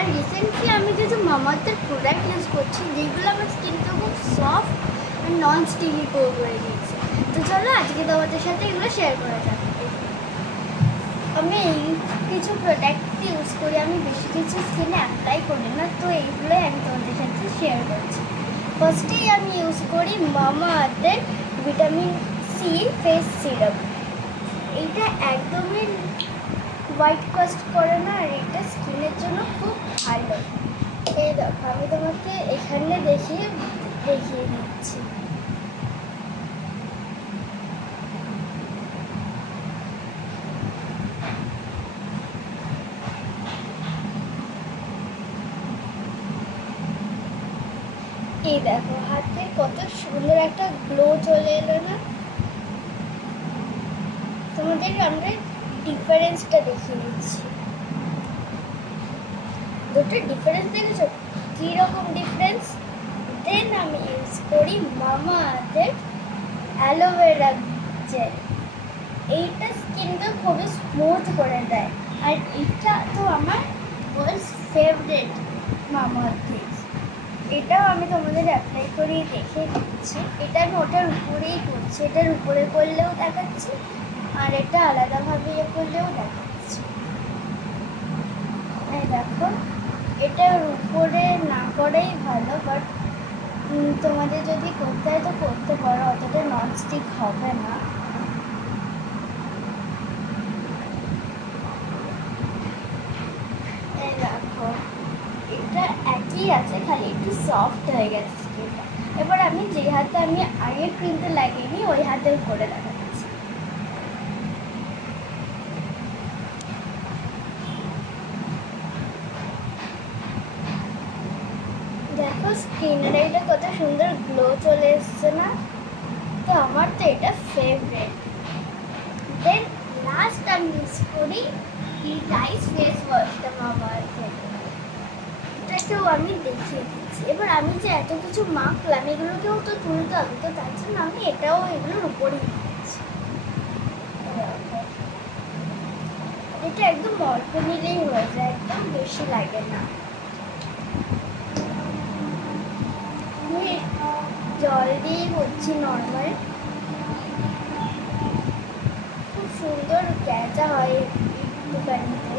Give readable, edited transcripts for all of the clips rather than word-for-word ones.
আর recently আমি কিছু মামাআর্থের product use করছি যেগুলো আমার স্কিনটা খুব সফট আর নন স্টিকি করে দিয়েছে। তো চলো আজকে তোমাদের সাথে এগুলো শেয়ার করা যাক। আমি এই কিছু প্রোডাক্ট ইউজ করি, আমি বেশি কিছু স্কিনে অ্যাপ্লাই করি না, তো এইগুলোই আমি তোমাদের সাথে শেয়ার করছি। ফার্স্টেই আমি ইউজ করি মামাআর্থের ভিটামিন সি ফেস সিরাম। এইটা একদমই হোয়াইট কাস্ট করে না, আর এটা স্কিনের জন্য খুব ভালো। এই দেখো আমি তোমাকে এখানে দেখিয়ে দিচ্ছি। এই দেখো হাতে কত সুন্দর একটা গ্লো চলে এলো না। তোমাদের আমরা ডিফারেন্সটা দেখিয়ে দিচ্ছি। দুটো ডিফারেন্স দেখেছো কীরকম ডিফারেন্স? দেন আমি ইউজ করি মামাআর্থের অ্যালোভেরা জেল। এইটা স্কিনটা খুবই স্মুথ করে দেয়, আর এটা তো আমার মোস্ট ফেভারিট মামাআর্থ। এটাও আমি তোমাদের অ্যাপ্লাই করে দেখে দিচ্ছি। এটা আমি ওটার উপরেই করছি, এটার উপরে করলেও দেখাচ্ছি, আর এটা আলাদাভাবে করলেও দেখাচ্ছি। এই দেখো এটার উপরে না করাই ভালো, বাট তোমাদের যদি করতে হয় তো করতে পারো, অতটা ননস্টিক হবে না। এই দেখো এটা একই আছে, খালি একটু সফট হয়ে গেছে স্কিনটা। এবার আমি যে হাতে আমি আগে ক্রিমটা লাগিয়ে নিই ওই হাতেও করে দেখাচ্ছি। দেখো স্কিনের এটা কত সুন্দর গ্লো চলে এসছে না? তো আমার তো এটা ফেভারিট। দেন লাস্ট আমি ইউজ করি এই রাইস ফেস ওয়াশটা মামাআর্থের। এটাকেও আমি দেখিয়ে দিচ্ছি। এবার আমি যে এত কিছু মাখলাম এগুলোকেও তো তুলতে হবে, তো তার জন্য আমি এটাও এগুলোর উপরেই দিচ্ছি। এটা একদম অল্প নিলেই হয়ে যায়, একদম বেশি লাগে না। আমি জল দিয়ে করছি নর্মাল। খুব সুন্দর ক্যাচা হয় দোকানিতে।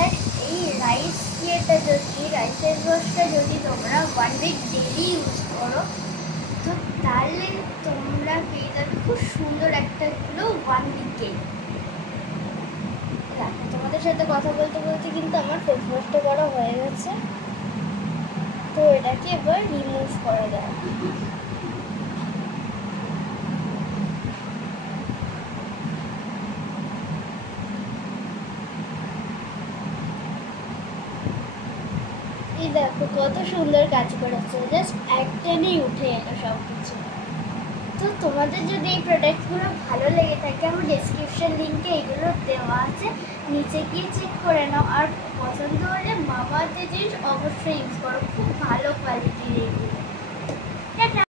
আর এই রাইস ফেস ওয়াশটা যদি তোমরা 1 উইক ডেইলি ইউজ করো তো তাহলে তোমরা পেয়ে যাবে খুব সুন্দর একটা গ্লো 1 উইকে। তোমাদের সাথে কথা বলতে বলতে কিন্তু আমার ফেস ওয়াশটা করা হয়ে গেছে, তো এটাকে এবার রিমুভ করা যায়। এই দেখো কত সুন্দর কাজ করেছে, জাস্ট একটানেই উঠে এলো সব কিছু। তো তোমাদের যদি এই প্রোডাক্টগুলো ভালো লেগে থাকে আমার ডেসক্রিপশন লিঙ্কে এগুলো দেওয়া আছে, নিচে গিয়ে চেক করে নাও। আর পছন্দ হলে মামাআর্থের জিনিস অবশ্যই ইউজ করো, খুব ভালো কোয়ালিটির এগুলো।